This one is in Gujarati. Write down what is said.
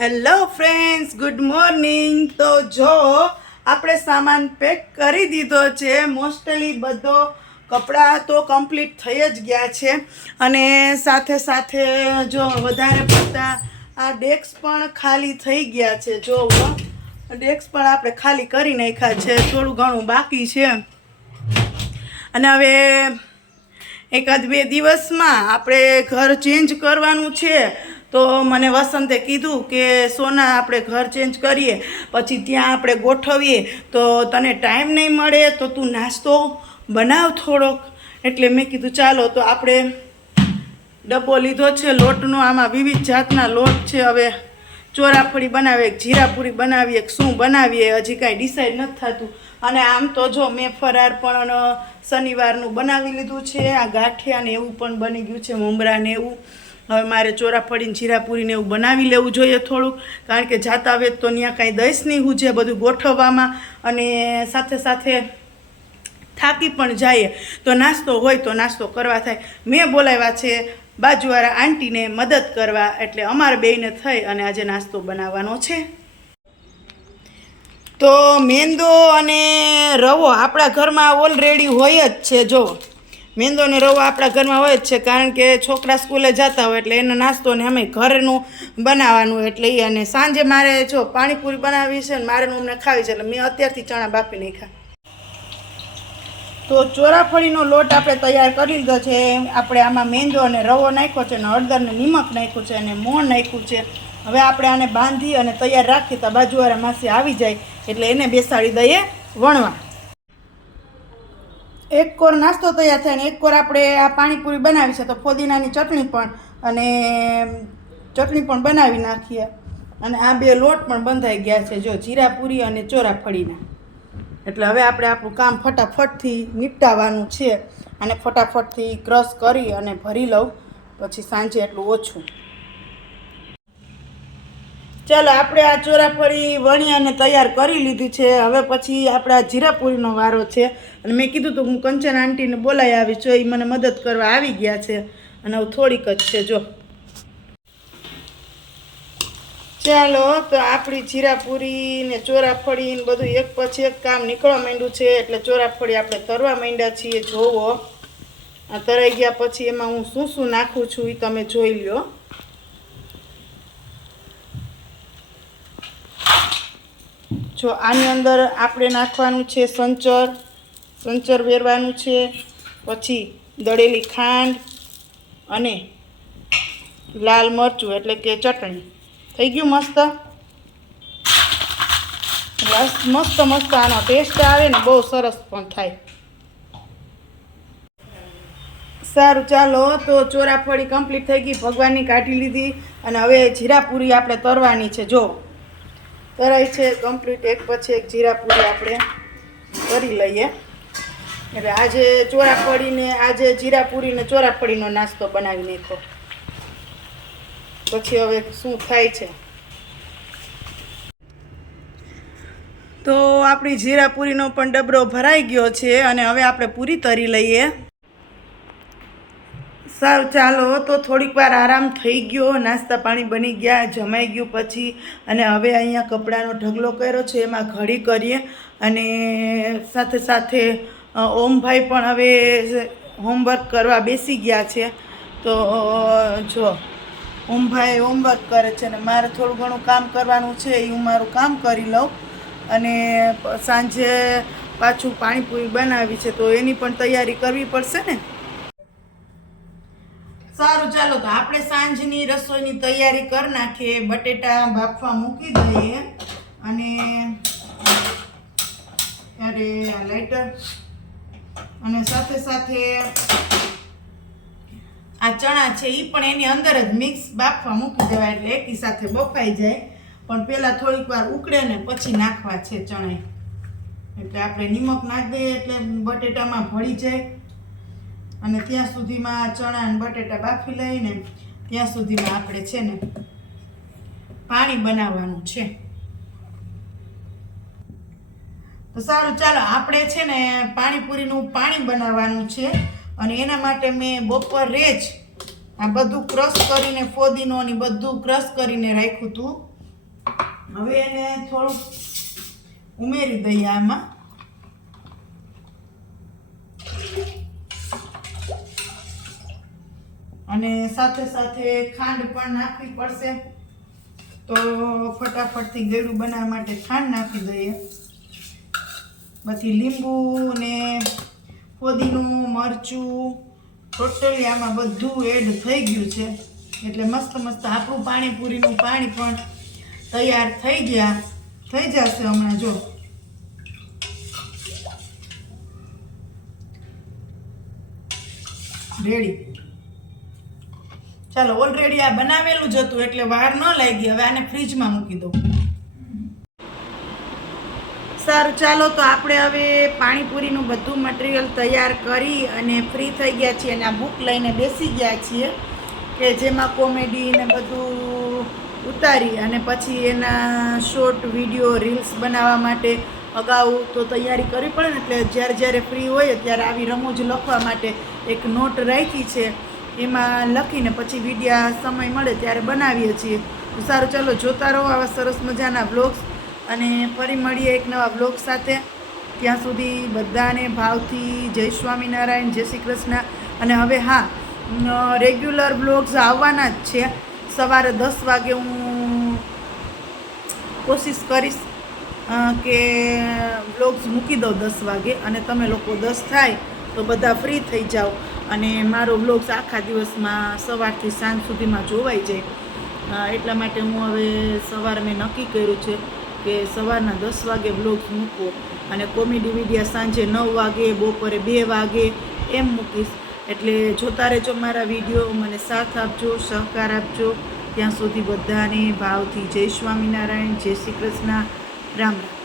હેલો ફ્રેન્ડ્સ ગુડ મોર્નિંગ તો જો આપણે સામાન પેક કરી દીધો છે મોસ્ટલી બધો કપડાં તો કમ્પ્લીટ થઈ જ ગયા છે. અને સાથે સાથે જો વધારે પડતા આ ડેસ્ક પણ ખાલી થઈ ગયા છે. જો ડેસ્ક પણ આપણે ખાલી કરી નાખ્યા છે. થોડું ઘણું બાકી છે. અને હવે એકાદ બે દિવસમાં આપણે ઘર ચેન્જ કરવાનું છે. તો મને વસંતે કીધું કે, સોના આપણે ઘર ચેન્જ કરીએ, પછી ત્યાં આપણે ગોઠવીએ, તો તને ટાઈમ નહીં મળે, તો તું નાસ્તો બનાવ થોડોક. એટલે મેં કીધું, ચાલો, તો આપણે ડબ્બો લીધો છે, લોટનો, આમાં વિવિધ જાતના લોટ છે, હવે ચોરાફળી બનાવીએ, એક જીરાપુરી બનાવીએ શું બનાવીએ, હજી કાંઈ ડિસાઈડ નથી થતું. અને આમ તો જો મેં ફરાર પણ શનિવારનું બનાવી લીધું છે, આ ગાંઠિયા ને એવું પણ બની ગયું છે મમરા ને એવું. હવે મારે ચોરાફળીને જીરાપુરીને એવું બનાવી લેવું જોઈએ થોડુંક કારણ કે જાતા વેત તો ત્યાં કાંઈ દઈશ નહીં હું છે બધું ગોઠવવામાં અને સાથે સાથે થાકી પણ જઈએ. તો નાસ્તો હોય તો નાસ્તો કરવા થાય. મેં બોલાવ્યા છે બાજુવાળા આંટીને મદદ કરવા એટલે અમારે બેયને થઈ અને આજે નાસ્તો બનાવવાનો છે. તો મેંદો અને રવો આપણા ઘરમાં ઓલરેડી હોય જ છે, જો. મેંદો અને રવો આપણા ઘરમાં હોય જ છે, કારણ કે છોકરા સ્કૂલે જતા હોય એટલે એનો નાસ્તો ને અમે ઘરનું બનાવવાનું એટલે એ અને સાંજે મારે જો પાણીપુરી બનાવી છે ને મારે ને અમને ખાવી છે એટલે મેં અત્યારથી ચણા બાફી નાખ્યા. તો ચોરાફળીનો લોટ આપણે તૈયાર કરી લીધો છે, આપણે આમાં મેંદો અને રવો નાખ્યો છે અને હળદર ને નિમક નાખ્યું છે અને મોણ નાખ્યું છે. હવે આપણે આને બાંધી અને તૈયાર રાખીએ તો બાજુવાળા માસી આવી જાય એટલે એને બેસાડી દઈએ વણવા. એક કોર નાસ્તો તૈયાર થાય ને એક કોર આપણે આ પાણીપુરી બનાવી છે, તો ફોદીનાની ચટણી પણ અને ચટણી પણ બનાવી નાખીએ. અને આ બે લોટ પણ બંધાઈ ગયા છે, જો જીરાપુરી અને ચોરાફળીના એટલે હવે આપણે આપણું કામ ફટાફટથી નિપટાવવાનું છે. અને ફટાફટથી ક્રશ કરી અને ભરી લઉં, પછી સાંજે એટલું ઓછું. ચાલો, આપણે આ ચોરાફળી વણી અને તૈયાર કરી લીધી છે. હવે પછી આપણા જીરાપુરીનો વારો છે. અને મેં કીધું હતું હું કંચન આંટીને બોલાવી આવી છું એ મને મદદ કરવા આવી ગયા છે. અને હવે થોડીક જ છે, જો. ચાલો, તો આપણી જીરાપુરી ને ચોરાફળી ને બધું એક પછી એક કામ નીકળવા માંડ્યું છે. એટલે ચોરાફળી આપણે તરવા માંડ્યા છીએ, જોવો. આ તરાઈ ગયા પછી એમાં હું શું શું નાખું છું એ તમે જોઈ લ્યો. જો આની અંદર આપણે નાખવાનું છે સંચર સંચર વેરવાનું છે, પછી દળેલી ખાંડ અને લાલ મરચું એટલે કે ચટણી. થઈ ગયું મસ્ત? મસ્ત મસ્ત આનો ટેસ્ટ આવે ને બહુ સરસ પણ થાય. સારું, ચાલો, તો ચોરાફળી કમ્પ્લીટ થઈ ગઈ. ભગવાનની કાઢી લીધી અને હવે જીરાપુરી આપણે તરવાની છે. જો તરાઈ છે કમ્પ્લીટ એક પછી એક જીરાપુરી આપણે કરી લઈએ. એટલે આજે ચોરાફળીને, આજે જીરાપુરીને ચોરાફળીનો નાસ્તો બનાવી નાખો પછી હવે શું થાય છે? તો આપણી જીરાપુરીનો પણ ડબરો ભરાઈ ગયો છે અને હવે આપણે પૂરી તરી લઈએ. સારું, ચાલો. તો થોડીક વાર આરામ થઈ ગયો, નાસ્તા પાણી બની ગયા, જમાઈ ગયું પછી અને હવે અહીંયા કપડાનો ઢગલો કર્યો છે, એમાં ઘડી કરીએ અને સાથે સાથે ઓમભાઈ પણ હવે હોમવર્ક કરવા બેસી ગયા છે. તો જો, ઓમભાઈ હોમવર્ક કરે છે અને મારે થોડું ઘણું કામ કરવાનું છે, એ હું મારું કામ કરી લઉં અને સાંજે પાછું પાણીપુરી બનાવી છે, તો એની પણ તૈયારી કરવી પડશે ને? સારું, ચાલો તો આપણે સાંજની રસોઈની તૈયારી કરી નાખીએ. બટેટા બાફવા મૂકી દઈએ. અને ત્યારે આ લાઇટર અને સાથે સાથે આ ચણા છે એ પણ એની અંદર જ મિક્સ બાફવા મૂકી દેવાય એટલે એકી સાથે બફાઈ જાય. પણ પહેલાં થોડીક વાર ઉકળે ને પછી નાખવા છે ચણા એટલે આપણે નિમક નાખી દઈએ એટલે બટેટામાં ભળી જાય. અને ત્યાં સુધીમાં ચણા અને બટેટા બાફી લઈને ત્યાં સુધીમાં આપણે છે ને પાણી બનાવવાનું છે. તો સારું, ચાલો, આપણે છે ને પાણીપુરીનું પાણી બનાવવાનું છે અને એના માટે મેં બપોરે જ આ બધું ક્રશ કરીને, ફોદીનો ને બધું ક્રશ કરીને રાખ્યું હતું. હવે એને થોડુંક ઉમેરી દઈએ આમાં. અને સાથે સાથે ખાંડ પણ નાખવી પડશે. તો ફટાફટથી ગળું બનાવવા માટે ખાંડ નાખી દઈએ. પછી લીંબુ ને ફોદીનું, મરચું, ટોટલી આમાં બધું એડ થઈ ગયું છે. એટલે મસ્ત મસ્ત આપણું પાણીપુરીનું પાણી પણ તૈયાર થઈ ગયા. થઈ જશે હમણાં જો. રેડી. ચાલો ઓલરેડી આ બનાવેલું જ હતું, એટલે વાર ન લાગી. હવે આને ફ્રીજમાં મૂકી દઉં. સારું, ચાલો, તો આપણે હવે પાણીપુરીનું બધું મટીરિયલ તૈયાર કરી અને ફ્રી થઈ ગયા છીએ અને આ બુક લઈને બેસી ગયા છીએ કે જેમાં કોમેડી ને બધું ઉતારી અને પછી એના શોર્ટ વીડિયો રીલ્સ બનાવવા માટે અગાઉ તો તૈયારી કરવી પડે ને એટલે જ્યારે જ્યારે ફ્રી હોય ત્યારે આવી રમૂજ લખવા માટે એક નોટ રાખી છે. એમાં લખીને પછી વિડીયા સમય મળે ત્યારે બનાવીએ છીએ. તો સારું, ચાલો જોતા રહો આવા સરસ મજાના બ્લોગ્સ અને ફરી મળીએ એક નવા બ્લોગ સાથે. ત્યાં સુધી બધાને ભાવથી જય સ્વામિનારાયણ, જય શ્રી કૃષ્ણ. અને હવે હા રેગ્યુલર બ્લોગ્સ આવવાના જ છે. સવારે દસ વાગે હું કોશિશ કરીશ કે બ્લોગ્સ મૂકી દઉં દસ વાગે. અને તમે લોકો દસ થાય તો બધા ફ્રી થઈ જાઓ. અને મારો બ્લોગ્સ આખા દિવસમાં સવારથી સાંજ સુધીમાં જોવાઈ જાય. એટલા માટે હું હવે સવારે મેં નક્કી કર્યું છે કે સવારના દસ વાગે બ્લોગ્સ મૂકવો અને કોમેડી વિડીયા સાંજે નવ વાગે, બપોરે બે વાગે એમ મૂકીશ. એટલે જોતા રહેજો મારા વીડિયો મને સાથ આપજો, સહકાર આપજો. ત્યાં સુધી બધાને ભાવથી જય સ્વામિનારાયણ, જય શ્રી કૃષ્ણ. રામ રામ.